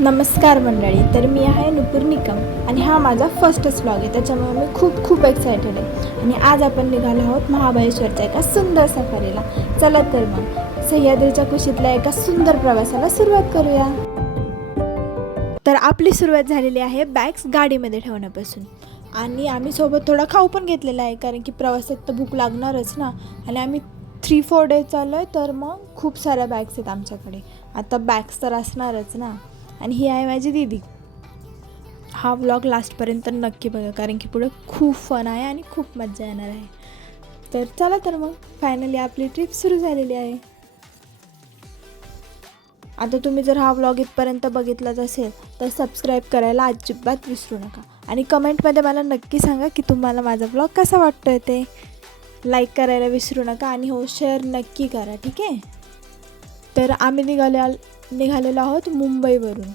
नमस्कार मंडळी. तर मी आहे नुपूर निकम आणि हा माझा फर्स्टच व्लॉग आहे, त्याच्यामुळे मी खूप एक्सायटेड आहे. आणि आज आपण निघालो आहोत महाबळेश्वरच्या एका सुंदर सफारीला. चला तर मग सह्याद्रीच्या कुशीतल्या एका सुंदर प्रवासाला सुरुवात करूया. तर आपली सुरुवात झालेली आहे बॅग्स गाडीमध्ये ठेवण्यापासून. आणि आम्ही सोबत थोडा खाऊ पण घेतलेला आहे, कारण की प्रवासात तर भूक लागणारच ना. आणि आम्ही 3-4 डेज चाललो आहे, तर मग खूप साऱ्या बॅग्स आहेत आमच्याकडे. आता बॅग्स तर असणारच ना. आणि ही आहे माझी दीदी. हा व्लॉग लास्टपर्यंत नक्की बघा, कारण की पुढे खूप फन आहे आणि खूप मजा येणार आहे. तर चला तर मग फायनली आपली ट्रिप सुरू झालेली आहे. आता तुम्ही जर हा व्लॉग इथपर्यंत बघितलाच असेल तर सबस्क्राईब करायला अजिबात विसरू नका. आणि कमेंटमध्ये मला नक्की सांगा की तुम्हाला माझा व्लॉग कसा वाटतो आहे ते. लाईक करायला विसरू नका आणि हो, शेअर नक्की करा, ठीक आहे. तर आम्ही निघालेलो आहोत मुंबईवरून.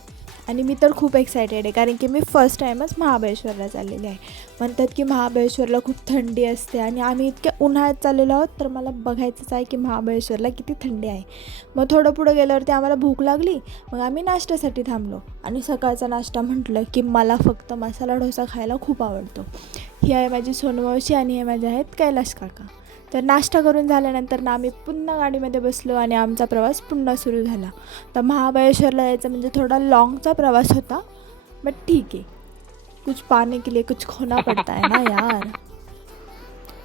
आणि मी तर खूप एक्सायटेड आहे, कारण की मी फर्स्ट टाईमच महाबळेश्वरला चाललेले आहे. म्हणतात की महाबळेश्वरला खूप थंडी असते आणि आम्ही इतक्या उन्हाळ्यात चाललेलो आहोत, तर मला बघायचंच आहे की महाबळेश्वरला किती थंडी आहे. मग थोडं पुढं गेल्यावरती आम्हाला भूक लागली. मग आम्ही नाश्त्यासाठी थांबलो. आणि सकाळचा नाश्ता म्हटलं की मला फक्त मसाला डोसा खायला खूप आवडतो. ही आहे माझी सोनमावशी आणि हे माझे आहेत कैलाश काका. तर नाश्ता करून झाल्यानंतर ना आम्ही पुन्हा गाडीमध्ये बसलो आणि आमचा प्रवास पुन्हा सुरू झाला. तर महाबळेश्वरला यायचं म्हणजे थोडा लॉंगचा प्रवास होता, बट ठीक आहे. कुछ पाने के लिए कुछ खोना पडता है ना यार.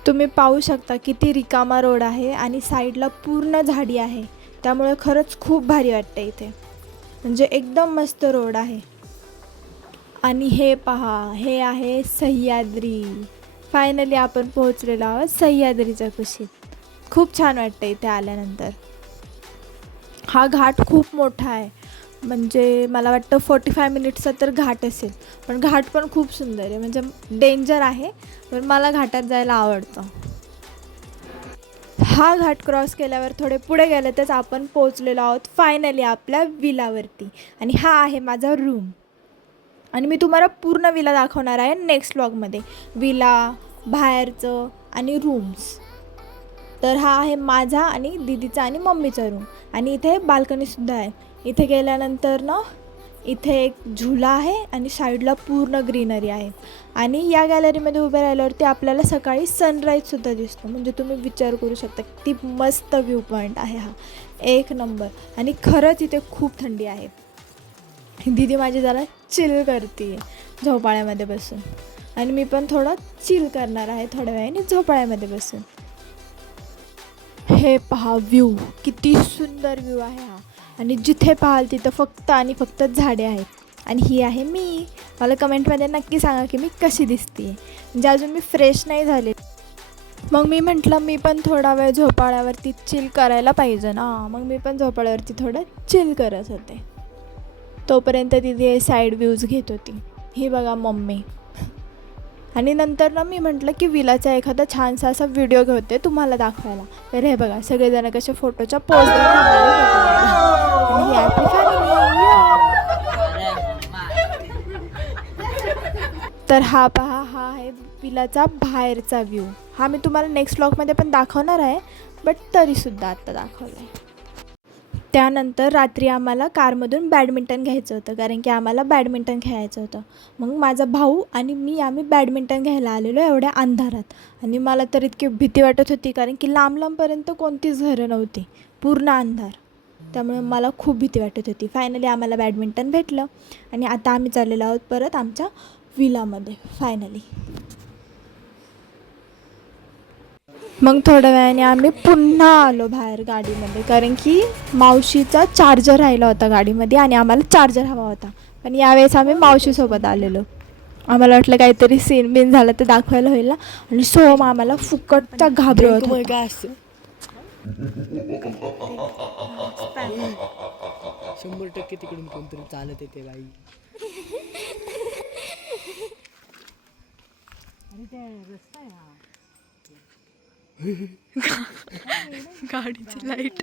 तुम्ही पाहू शकता किती रिकामा रोड आहे आणि साईडला पूर्ण झाडी आहे. त्यामुळे खरंच खूप भारी वाटतं इथे. म्हणजे एकदम मस्त रोड आहे. आणि हे पहा, हे आहे सह्याद्री. फायनली आपण पोहोचलेलो आहोत सह्याद्रीच्या कुशीत. खूप छान वाटतं इथे आल्यानंतर. हा घाट खूप मोठा आहे, म्हणजे मला वाटतं 45 मिनिट्सचा तर घाट असेल. पण घाट पण खूप सुंदर आहे, म्हणजे डेंजर आहे, पण मला घाटात जायला आवडतं. हा घाट क्रॉस केल्यावर थोडे पुढे गेले आपण पोहोचलेलो आहोत फायनली आपल्या विलावरती. आणि हा आहे माझा रूम. आणि मी तुम्हाला पूर्ण विला दाखवणार आहे नेक्स्ट व्लॉगमध्ये. विला, बाहेरचं आणि रूम्स. तर हा आहे माझा आणि दीदीचा आणि मम्मीचा रूम. आणि इथे बाल्कनीसुद्धा आहे. इथे गेल्यानंतर ना इथे एक झुला आहे आणि साईडला पूर्ण ग्रीनरी आहे. आणि या गॅलरीमध्ये उभे राहिल्यावरती आपल्याला सकाळी सनराईजसुद्धा दिसतो. म्हणजे तुम्ही विचार करू शकता किती मस्त व्ह्यू पॉईंट आहे हा. एक नंबर. आणि खरंच इथे खूप थंडी आहे. दीदी माझी जरा चिल करते आहे झोपाळ्यामध्ये बसून. आणि मी पण थोडं चिल करणार आहे थोड्या वेळाने झोपाळ्यामध्ये बसून. हे पहा व्ह्यू, किती सुंदर व्ह्यू आहे हा. आणि जिथे पाहाल तिथं फक्त आणि फक्त झाडे आहेत. आणि ही आहे मी. मला कमेंटमध्ये नक्की सांगा की मी कशी दिसते. म्हणजे अजून मी फ्रेश नाही झाले. मग मी म्हटलं मी पण थोडा वेळ झोपाळ्यावरती चिल करायला पाहिजे ना. मग मी पण झोपाळ्यावरती थोडं चिल करत होते. तोपर्यंत तिथे साईड व्ह्यूज घेत होती. ही बघा मम्मी. आणि नंतर ना मी म्हटलं की विलाचा एखादा छानसा असा व्हिडिओ घेते तुम्हाला दाखवायला. तर हे बघा सगळेजण कसे फोटोच्या पोज आणि ही आपली फॅमिली. तर हा पहा, हा आहे विलाचा बाहेरचा व्ह्यू. हा मी तुम्हाला नेक्स्ट व्लॉगमध्ये पण दाखवणार आहे, बट तरीसुद्धा आत्ता दाखवलं आहे. त्यानंतर रात्री आम्हाला कारमधून बॅडमिंटन घ्यायचं होतं, कारण की आम्हाला बॅडमिंटन खेळायचं होतं. मग माझा भाऊ आणि मी आम्ही बॅडमिंटन घ्यायला आलेलो एवढ्या अंधारात. आणि मला तर इतकी भीती वाटत होती, कारण की लांबपर्यंत कोणतीच घरं नव्हती, पूर्ण अंधार. त्यामुळे मला खूप भीती वाटत होती. फायनली आम्हाला बॅडमिंटन भेटलं आणि आता आम्ही चाललेलो आहोत परत आमच्या विलामध्ये फायनली. मग थोड्या वेळाने आम्ही पुन्हा आलो बाहेर गाडीमध्ये, कारण की मावशीचा चार्जर राहिला होता गाडीमध्ये आणि आम्हाला चार्जर हवा होता. पण यावेळेस आम्ही मावशीसोबत आलेलो. आम्हाला वाटलं काहीतरी सीन बिन झालं तर दाखवायला होईल ना. आणि सोहम आम्हाला फुकटचा घाबरवत होता. 100% तिकडून कोणतरी चालत येते बाई. अरे त्या रस्ता आहे हा. गाडीची लाईट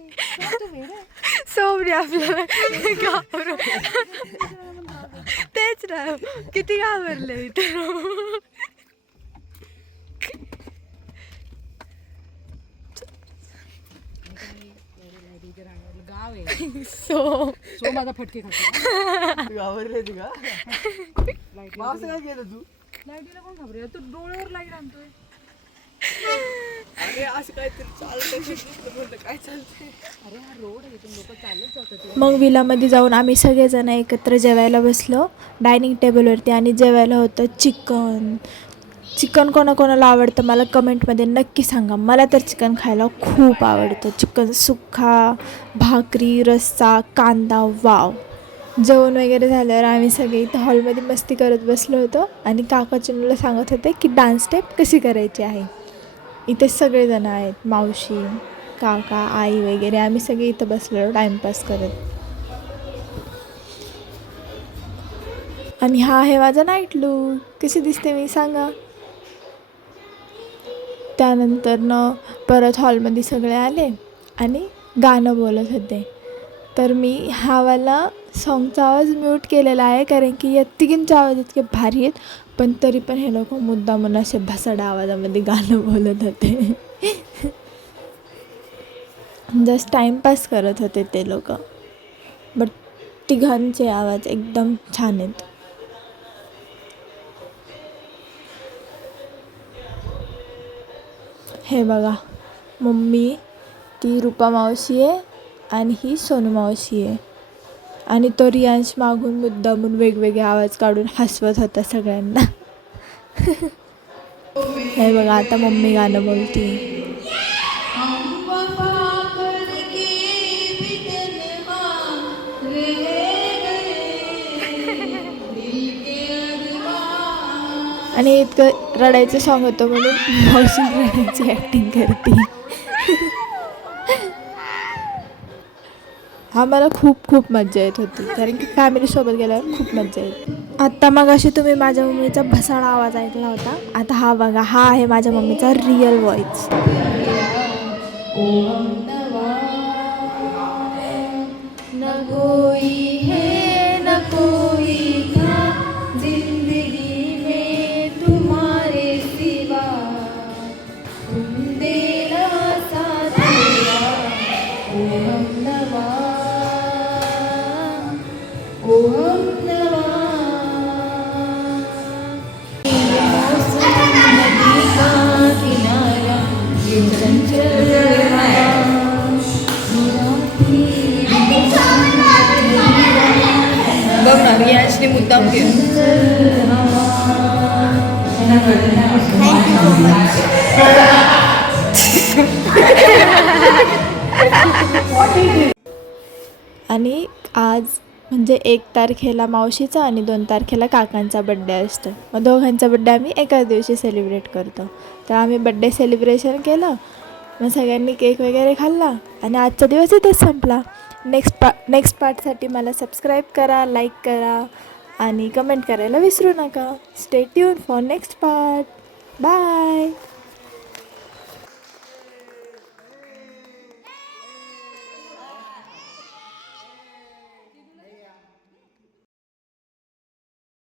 सोमरी आपल्याला घाबरव. तेच ना, किती घाबरले इथे. गाव आहे. सो माझा फटके खातो आवडले तुला लाईट मावस काय केलं तू लाईटीला कोण खबर तू डोळ्यावर लाईट आणतोय अरे असं काहीतरी चालतंय काय चालतंय अरे हा रोड आहे इथून लोक चालत जातात मग विलामध्ये जाऊन आम्ही सगळेजण एकत्र जेवायला बसलो डायनिंग टेबलवरती आणि जेवायला होतं चिकन कोणाकोणाला आवडतं मला कमेंटमध्ये नक्की सांगा. मला तर चिकन खायला खूप आवडतं. चिकन सुक्का, भाकरी, रस्सा, कांदा, वाव. जेवण वगैरे झाल्यावर आम्ही सगळे इथं हॉलमध्ये मस्ती करत बसलो होतो आणि काका चिनूला सांगत होते की डान्स स्टेप कशी करायची आहे. इथे सगळेजण आहेत, मावशी, काका, आई वगैरे. आम्ही सगळे इथं बसलो टाईमपास करत. आणि हा आहे माझा नाईट लूक. कशी दिसते मी सांगा. त्यानंतर परत हॉलमध्ये सगळे आले आणि गाणं बोलत होते. तर मी हावाला सॉन्गचा आवाज म्यूट केलेला आहे कारण की या तिघींचे आवाज इतके भारी आहेत. पण तरी पण हे लोक मुद्दामून असे भसाडा आवाजामध्ये गाणं बोलत होते. जस्ट टाईमपास करत होते ते लोक. बट तिघांचे आवाज एकदम छान आहेत. हे बघा, मम्मी, ती रूपा मावशी आहे आणि ही सोनू मावशी आहे. आणि तो रियांश मागून मुद्दामून वेगवेगळे आवाज काढून हसवत होता सगळ्यांना. हे बघा, आता मम्मी गाणं बोलते. आणि इतकं रडायचं सॉन्ग होतं म्हणून मावशी रडायची ॲक्टिंग करते. आम्हाला खूप मजा येत होती कारण की फॅमिलीसोबत गेल्यावर खूप मजा येते. आत्ता मग अशी तुम्ही माझ्या मम्मीचा भसाडा आवाज ऐकला होता. आता हा बघा, हा आहे माझ्या मम्मीचा रिअल व्हॉइस. बघ ना रियांशने मुद्दाम केलं. आणि आज म्हणजे 1 तारखेला मावशीचा आणि 2 तारखेला काकांचा बड्डे असतो. मग दोघांचा बड्डे आम्ही एकाच दिवशी सेलिब्रेट करतो. तर आम्ही बड्डे सेलिब्रेशन केलं. मग सगळ्यांनी केक वगैरे खाल्ला आणि आजचा दिवस इथेच संपला. नेक्स्ट पार्टसाठी मला सबस्क्राईब करा, लाईक करा आणि कमेंट करायला विसरू नका. Stay tune for next part. Bye.